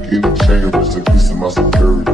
big in the chain, just a piece of my security.